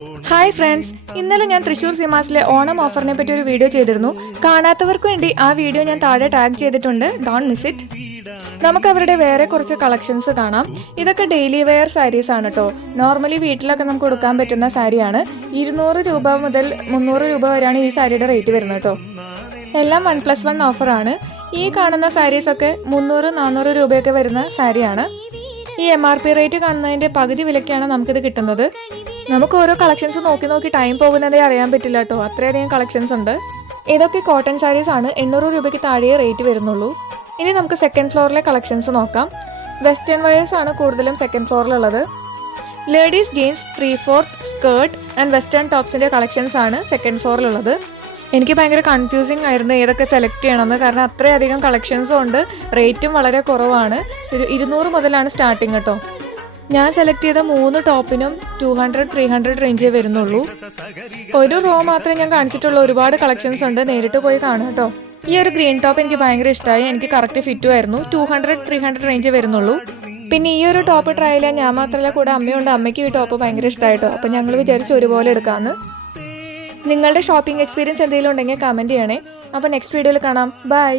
Hi friends, ഇന്നലെ ഞാൻ തൃശ്ശൂർ സിമാസിലെ ഓണം ഓഫറിനെ പറ്റി ഒരു വീഡിയോ ചെയ്തിരുന്നു. കാണാത്തവർക്ക് വേണ്ടി ആ വീഡിയോ ഞാൻ താഴെ ടാഗ് ചെയ്തിട്ടുണ്ട്, ഡോണ്ട് മിസ് ഇറ്റ്. നമുക്ക് അവരുടെ വേറെ കുറച്ച് കളക്ഷൻസ് കാണാം. ഇതൊക്കെ ഡെയിലി വെയർ സാരീസ് ആണ് കേട്ടോ. നോർമലി വീട്ടിലൊക്കെ നമുക്ക് കൊടുക്കാൻ പറ്റുന്ന സാരിയാണ്. 200 രൂപ മുതൽ 300 രൂപ വരെയാണ് ഈ സാരിയുടെ റേറ്റ് വരുന്നത് കേട്ടോ. എല്ലാം 1+1 ഓഫറാണ്. ഈ കാണുന്ന സാരീസൊക്കെ 300-400 രൂപയൊക്കെ വരുന്ന സാരിയാണ്. ഈ MRP റേറ്റ് കാണുന്നതിൻ്റെ പകുതി വിലയ്ക്കാണ് നമുക്കിത് കിട്ടുന്നത്. നമുക്ക് ഓരോ കളക്ഷൻസ് നോക്കി ടൈം പോകുന്നതേ അറിയാൻ പറ്റില്ല കേട്ടോ, അത്രയധികം കളക്ഷൻസ് ഉണ്ട്. ഇതൊക്കെ കോട്ടൺ സാരീസ് ആണ്. 800 രൂപയ്ക്ക് താഴെ റേറ്റ് വരുന്നുള്ളൂ. ഇനി നമുക്ക് സെക്കൻഡ് ഫ്ലോറിലെ കളക്ഷൻസ് നോക്കാം. വെസ്റ്റേൺ വെയേഴ്സ് ആണ് കൂടുതലും സെക്കൻഡ് ഫ്ലോറിലുള്ളത്. Ladies jeans 3/4 skirt and western ടോപ്സിൻ്റെ കളക്ഷൻസ് ആണ് സെക്കൻഡ് ഫ്ലോറിലുള്ളത്. എനിക്ക് ഭയങ്കര കൺഫ്യൂസിങ് ആയിരുന്നു ഏതൊക്കെ സെലക്ട് ചെയ്യണമെന്ന്, കാരണം അത്രയധികം കളക്ഷൻസും ഉണ്ട്, റേറ്റും വളരെ കുറവാണ്. 200 മുതലാണ് സ്റ്റാർട്ടിങ് കേട്ടോ. ഞാൻ സെലക്ട് ചെയ്ത 3 ടോപ്പിനും 200-300 റേഞ്ചേ വരുന്നുള്ളൂ. ഒരു റോ മാത്രമേ ഞാൻ കാണിച്ചിട്ടുള്ളൂ, ഒരുപാട് കളക്ഷൻസ് ഉണ്ട്, നേരിട്ട് പോയി കാണും കേട്ടോ. ഈ ഒരു ഗ്രീൻ ടോപ്പ് എനിക്ക് ഭയങ്കര ഇഷ്ടമായി, എനിക്ക് കറക്റ്റ് ഫിറ്റും ആയിരുന്നു. 200-300 റേഞ്ചേ വരുന്നുള്ളൂ. പിന്നെ ഈ ഒരു ടോപ്പ് ട്രൈ ചെയ്യാൻ ഞാൻ മാത്രമല്ല, കൂടെ അമ്മയുണ്ട്. അമ്മയ്ക്ക് ഈ ടോപ്പ് ഭയങ്കര ഇഷ്ടമായിട്ടോ, അപ്പം ഞങ്ങൾ വിചാരിച്ച് ഒരുപോലെ എടുക്കാമെന്ന്. നിങ്ങളുടെ ഷോപ്പിംഗ് എക്സ്പീരിയൻസ് എന്തെങ്കിലും ഉണ്ടെങ്കിൽ കമൻറ്റ് ചെയ്യണേ. അപ്പോൾ നെക്സ്റ്റ് വീഡിയോയിൽ കാണാം. ബൈ.